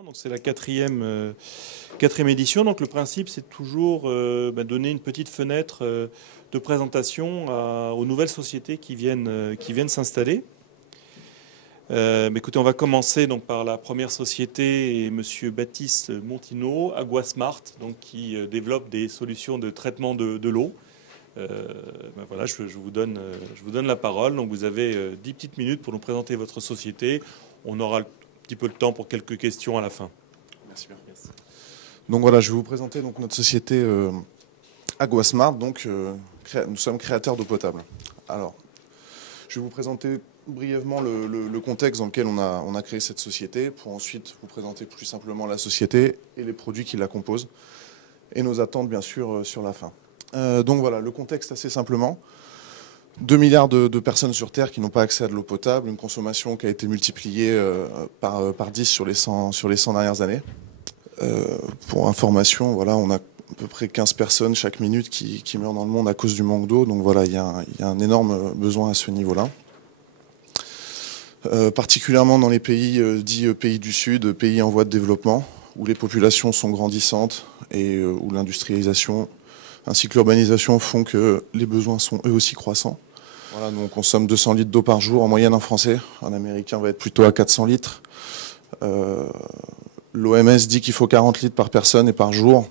Donc c'est la quatrième édition. Donc le principe, c'est toujours donner une petite fenêtre de présentation aux nouvelles sociétés qui viennent s'installer. Mais écoutez, on va commencer donc par la première société, et Monsieur Baptiste Montineau, Aguasmart, donc qui développe des solutions de traitement de l'eau. Voilà, je vous donne la parole. Donc vous avez 10 petites minutes pour nous présenter votre société. On aura un petit peu de temps pour quelques questions à la fin. Merci bien. Merci. Donc voilà, je vais vous présenter donc notre société Aguasmart. Donc nous sommes créateurs d'eau potable. Alors, je vais vous présenter brièvement le contexte dans lequel on a créé cette société, pour ensuite vous présenter plus simplement la société et les produits qui la composent, et nos attentes bien sûr sur la fin. Donc voilà, le contexte assez simplement. 2 milliards de personnes sur Terre qui n'ont pas accès à de l'eau potable, une consommation qui a été multipliée par 10 sur les 100 dernières années. Pour information, voilà, on a à peu près 15 personnes chaque minute qui meurent dans le monde à cause du manque d'eau. Donc voilà, il y a un énorme besoin à ce niveau-là. Particulièrement dans les pays dits pays du Sud, pays en voie de développement, où les populations sont grandissantes et où l'industrialisation ainsi que l'urbanisation font que les besoins sont eux aussi croissants. Voilà, nous on consomme 200 litres d'eau par jour en moyenne en français. Un américain va être plutôt à 400 litres. L'OMS dit qu'il faut 40 litres par personne et par jour.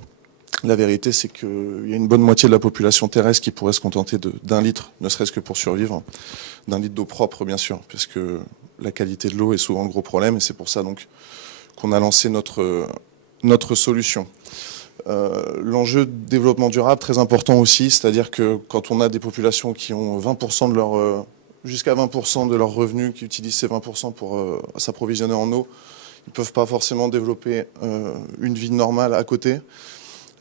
La vérité, c'est qu'il y a une bonne moitié de la population terrestre qui pourrait se contenter d'un litre, ne serait-ce que pour survivre. D'un litre d'eau propre, bien sûr, parce que la qualité de l'eau est souvent le gros problème, et c'est pour ça donc qu'on a lancé notre solution. L'enjeu de développement durable, très important aussi, c'est-à-dire que quand on a des populations qui ont 20% de jusqu'à 20% de leurs revenus, qui utilisent ces 20% pour s'approvisionner en eau, ils ne peuvent pas forcément développer une vie normale à côté.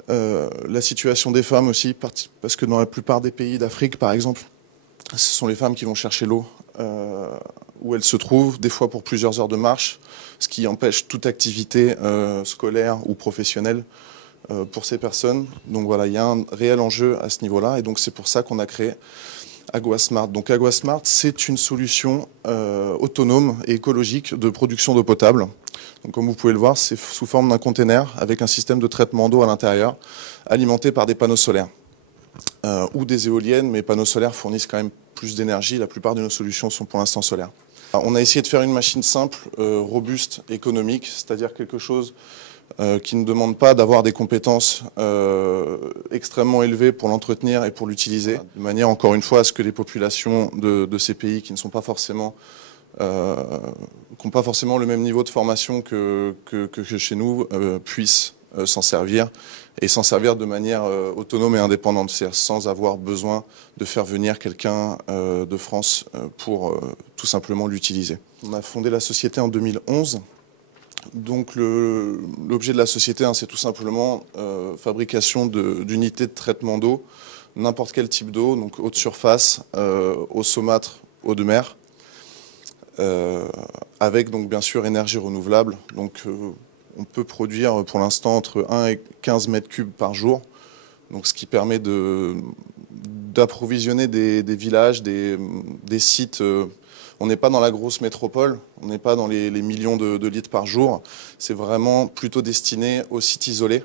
La situation des femmes aussi, parce que dans la plupart des pays d'Afrique, par exemple, ce sont les femmes qui vont chercher l'eau où elles se trouvent, des fois pour plusieurs heures de marche, ce qui empêche toute activité scolaire ou professionnelle pour ces personnes. Donc voilà, il y a un réel enjeu à ce niveau-là, et donc c'est pour ça qu'on a créé Aguasmart. Donc Aguasmart, c'est une solution autonome et écologique de production d'eau potable. Donc comme vous pouvez le voir, c'est sous forme d'un container avec un système de traitement d'eau à l'intérieur, alimenté par des panneaux solaires ou des éoliennes, mais les panneaux solaires fournissent quand même plus d'énergie. La plupart de nos solutions sont pour l'instant solaires. Alors, on a essayé de faire une machine simple, robuste, économique, c'est-à-dire quelque chose qui ne demande pas d'avoir des compétences extrêmement élevées pour l'entretenir et pour l'utiliser, de manière, encore une fois, à ce que les populations de ces pays qui ne sont pas forcément, qui n'ont pas forcément le même niveau de formation que chez nous, puissent s'en servir, et s'en servir de manière autonome et indépendante, c'est-à-dire sans avoir besoin de faire venir quelqu'un de France pour tout simplement l'utiliser. On a fondé la société en 2011. Donc l'objet de la société, c'est tout simplement fabrication d'unités de traitement d'eau, n'importe quel type d'eau, donc eau de surface, eau saumâtre, eau de mer, avec donc bien sûr énergie renouvelable. Donc on peut produire pour l'instant entre 1 et 15 mètres cubes par jour, donc ce qui permet d'approvisionner des villages, des sites. On n'est pas dans la grosse métropole, on n'est pas dans les millions de litres par jour. C'est vraiment plutôt destiné aux sites isolés,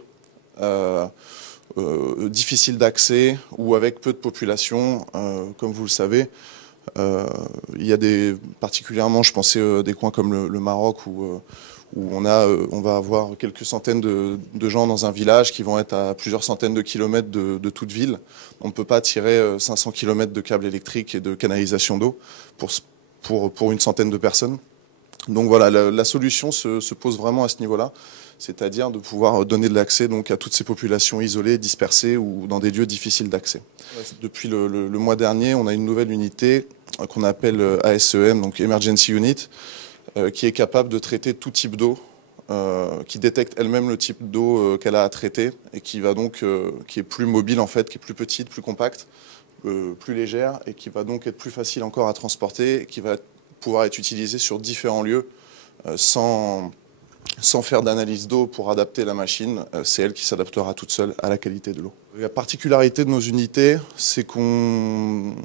difficiles d'accès ou avec peu de population, comme vous le savez. Il y a particulièrement, je pensais, des coins comme le Maroc où on va avoir quelques centaines de gens dans un village qui vont être à plusieurs centaines de kilomètres de toute ville. On ne peut pas tirer 500 kilomètres de câbles électriques et de canalisation d'eau pour une centaine de personnes. Donc voilà, la solution se pose vraiment à ce niveau-là, c'est-à-dire de pouvoir donner de l'accès donc à toutes ces populations isolées, dispersées ou dans des lieux difficiles d'accès. Depuis le mois dernier, on a une nouvelle unité qu'on appelle ASEM, donc Emergency Unit, qui est capable de traiter tout type d'eau, qui détecte elle-même le type d'eau qu'elle a à traiter, et qui est plus mobile en fait, qui est plus petite, plus compacte, plus légère, et qui va donc être plus facile encore à transporter, et qui va pouvoir être utilisée sur différents lieux sans faire d'analyse d'eau pour adapter la machine. C'est elle qui s'adaptera toute seule à la qualité de l'eau. La particularité de nos unités, c'est qu'on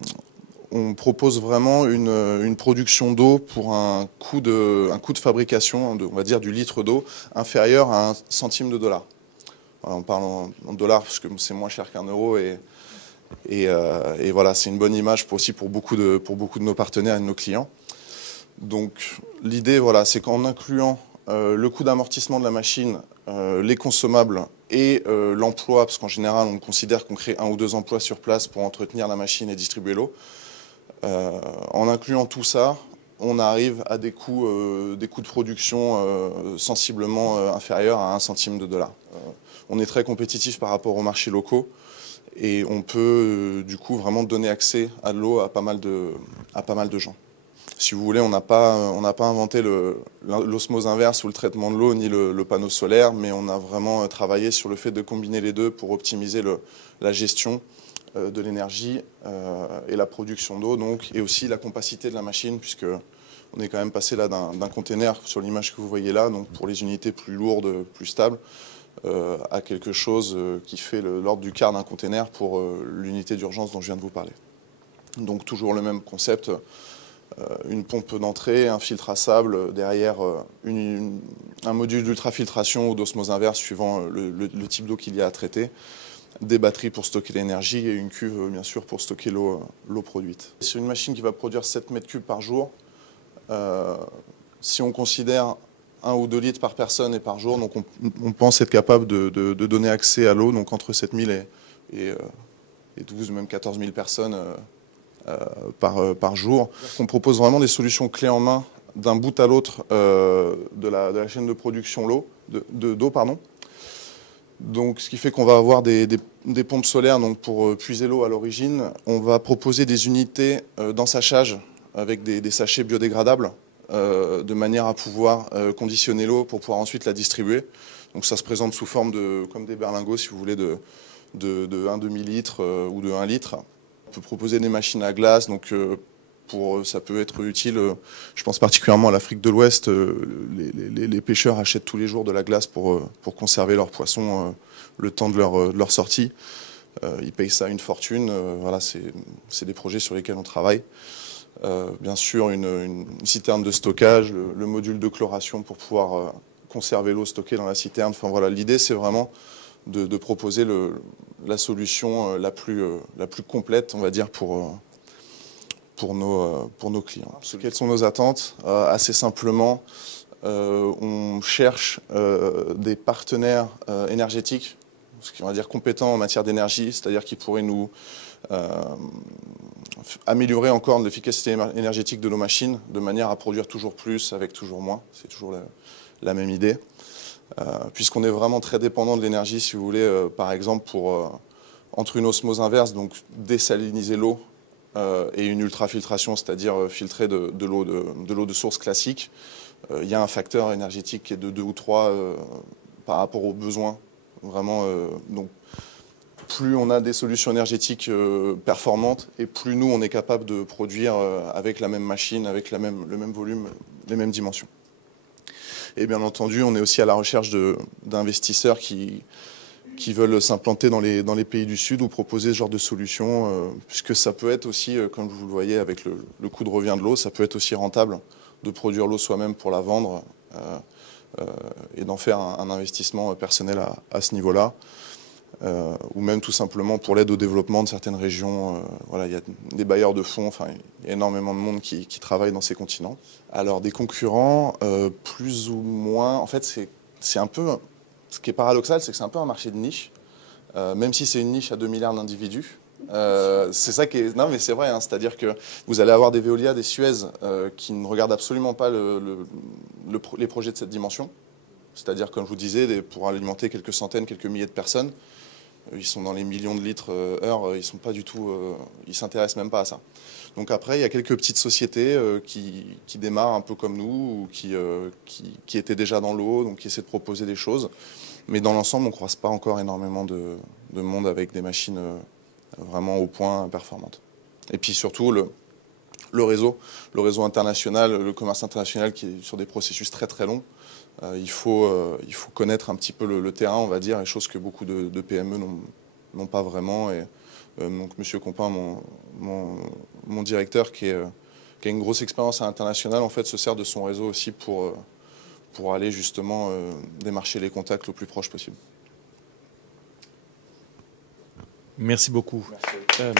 on propose vraiment une production d'eau pour un coût de fabrication, on va dire du litre d'eau, inférieur à 1 centime de dollar. Voilà, on parle en dollars parce que c'est moins cher qu'un euro et voilà, c'est une bonne image aussi pour beaucoup de nos partenaires et de nos clients. Donc l'idée, voilà, c'est qu'en incluant le coût d'amortissement de la machine, les consommables et l'emploi, parce qu'en général on considère qu'on crée 1 ou 2 emplois sur place pour entretenir la machine et distribuer l'eau. En incluant tout ça, on arrive à des coûts de production sensiblement inférieurs à 1 centime de dollar. On est très compétitif par rapport aux marchés locaux et on peut du coup vraiment donner accès à l'eau à pas mal de gens. Si vous voulez, on n'a pas inventé l'osmose inverse ou le traitement de l'eau ni le panneau solaire, mais on a vraiment travaillé sur le fait de combiner les deux pour optimiser la gestion de l'énergie et la production d'eau, donc, et aussi la compacité de la machine, puisque on est quand même passé là d'un container sur l'image que vous voyez là, donc pour les unités plus lourdes, plus stables, à quelque chose qui fait l'ordre du quart d'un container pour l'unité d'urgence dont je viens de vous parler. Donc toujours le même concept. Une pompe d'entrée, un filtre à sable, derrière un module d'ultrafiltration ou d'osmose inverse suivant le type d'eau qu'il y a à traiter, des batteries pour stocker l'énergie et une cuve bien sûr pour stocker l'eau produite. C'est une machine qui va produire 7 mètres cubes par jour. Si on considère 1 ou 2 litres par personne et par jour, donc on pense être capable de donner accès à l'eau, donc entre 7000 et 12 ou même 14 000 personnes par jour. On propose vraiment des solutions clés en main d'un bout à l'autre de la chaîne de production d'eau. Donc, ce qui fait qu'on va avoir des pompes solaires donc, pour puiser l'eau à l'origine. On va proposer des unités d'ensachage avec des sachets biodégradables de manière à pouvoir conditionner l'eau pour pouvoir ensuite la distribuer. Donc ça se présente sous forme comme des berlingots, si vous voulez, de 1 demi-litre ou de 1 litre. On peut proposer des machines à glace, donc ça peut être utile. Je pense particulièrement à l'Afrique de l'Ouest. Les pêcheurs achètent tous les jours de la glace pour conserver leurs poissons le temps de leur sortie. Ils payent ça une fortune. Voilà, c'est des projets sur lesquels on travaille. Bien sûr, une citerne de stockage, le module de chloration pour pouvoir conserver l'eau stockée dans la citerne. Enfin, voilà, l'idée, c'est vraiment de proposer la solution la plus complète, on va dire, pour nos clients. Quelles sont nos attentes? Assez simplement, on cherche des partenaires énergétiques, ce qui va dire compétents en matière d'énergie, c'est-à-dire qui pourraient nous améliorer encore l'efficacité énergétique de nos machines, de manière à produire toujours plus avec toujours moins. C'est toujours la même idée. Puisqu'on est vraiment très dépendant de l'énergie, si vous voulez, par exemple, entre une osmose inverse, donc désaliniser l'eau, et une ultrafiltration, c'est-à-dire filtrer de l'eau de source classique, il y a un facteur énergétique qui est de 2 ou 3 par rapport aux besoins. Vraiment, donc, plus on a des solutions énergétiques performantes et plus nous, on est capable de produire avec la même machine, avec le même volume, les mêmes dimensions. Et bien entendu, on est aussi à la recherche d'investisseurs qui veulent s'implanter dans les pays du Sud ou proposer ce genre de solutions, puisque ça peut être aussi, comme vous le voyez avec le coût de revient de l'eau, ça peut être aussi rentable de produire l'eau soi-même pour la vendre et d'en faire un investissement personnel à ce niveau-là. Ou même tout simplement pour l'aide au développement de certaines régions. Voilà, il y a des bailleurs de fonds, enfin, il y a énormément de monde qui travaille dans ces continents. Alors des concurrents, plus ou moins, en fait c'est un peu, ce qui est paradoxal, c'est que c'est un peu un marché de niche, même si c'est une niche à 2 milliards d'individus. C'est ça qui est... Non mais c'est vrai, hein, c'est-à-dire que vous allez avoir des Veolia, des Suez qui ne regardent absolument pas les projets de cette dimension. C'est-à-dire, comme je vous disais, pour alimenter quelques centaines, quelques milliers de personnes, ils sont dans les millions de litres heure, ils sont pas du tout, ils s'intéressent même pas à ça. Donc après, il y a quelques petites sociétés qui démarrent un peu comme nous, ou qui étaient déjà dans l'eau, donc qui essaient de proposer des choses. Mais dans l'ensemble, on ne croise pas encore énormément de monde avec des machines vraiment au point performantes. Et puis surtout, le réseau international, le commerce international qui est sur des processus très très longs. Il faut connaître un petit peu le terrain, on va dire, et chose que beaucoup de PME n'ont pas vraiment. Et Donc Monsieur Compin, mon directeur, qui a une grosse expérience à l'international, en fait, se sert de son réseau aussi pour aller justement démarcher les contacts le plus proche possible. Merci beaucoup. Merci.